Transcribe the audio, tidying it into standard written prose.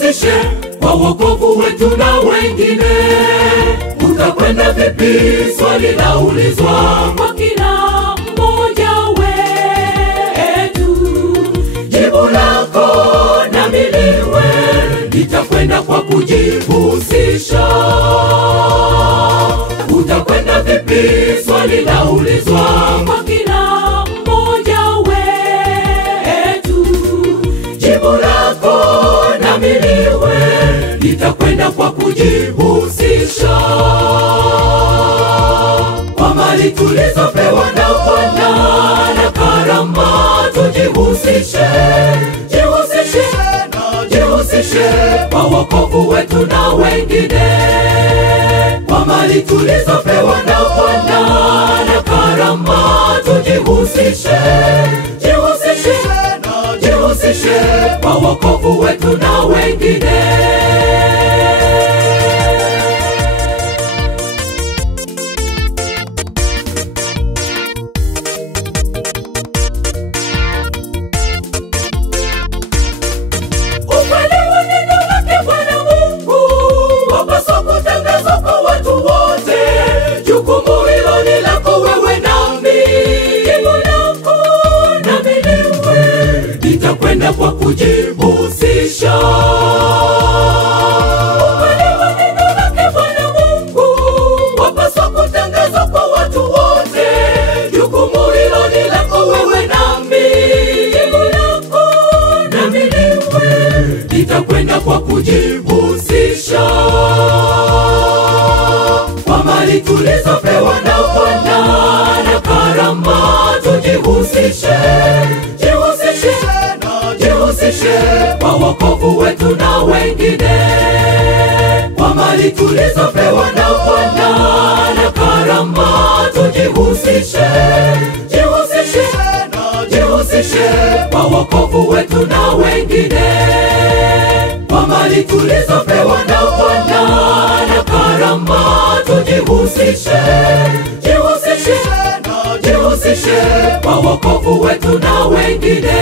jihusishe kwa wokovu wetu na wengine. Utakwenda vipi? Swali laulizwa kwa kila mmoja wetu. Jibu lako nami liwe, nitakwenda kwa kujihusisha. Utakwenda vipi? Swali laulizwa kwa kila mmoja wetu. Jibu lako nami liwe, nitakwenda kwa kujihusisha. Kwa mali tulizopewa na Bwana na karama tujihusishe. Jihusishe kwa wokovu wetu na wengine. Kwa mali tulizopewa na Bwana na karama tujihusishe. Jihusishe kwa wokovu wetu na wengine. Nitakwenda kwa kujihusisha. Ukweli wa neno lake Bwana Mungu wapaswa kutangazwa kwa watu wote. Jukumu hilo ni lako wewe nami. Jibu lako nami liwe, nitakwenda kwa kujihusisha. Kwa mali tulizopewa na Bwana na karama tujihusishe. Jihusishe kwa wokovu wetu na wengine. Kwa mali tulizopewa na Bwana na karama tujihusishe. Jihusishe kwa wokovu wetu na wengine. Kwa mali tulizopewa na Bwana na karama tujihusishe. Jihusishe kwa wokovu wetu na wengine.